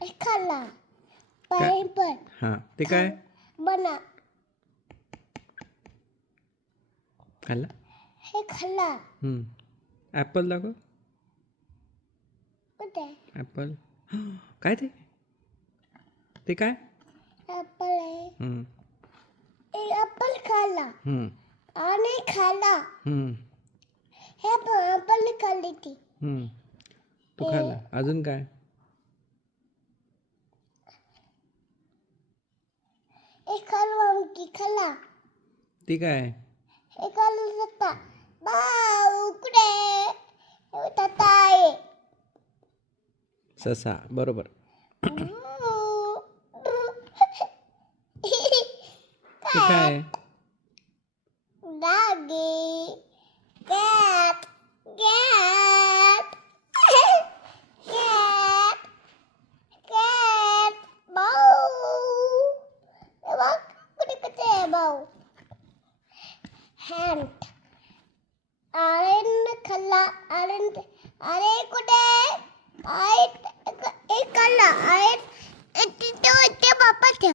खाल्ला पायनॅपल हां ते काय बना खाल्ला हे खाल्ला ॲपल दाखव कुठे ॲपल काय ते ते काय ॲपल आहे हम्म, ॲपल खाल्ला हम्म, आणि खाल्ला हम्म, हे पण ॲपल खाल्ली ती तू खाल्ला अजून काय हे खाल्ला की खाल्ला ती काय हे खाल्लं जाता बाऊ कुठे ताता आहे ससा बरोबर ते काय Doggy, cat, cat, cat, cat, bau. Bak, kude bau. Hand. Aren khalla, aren, are kude?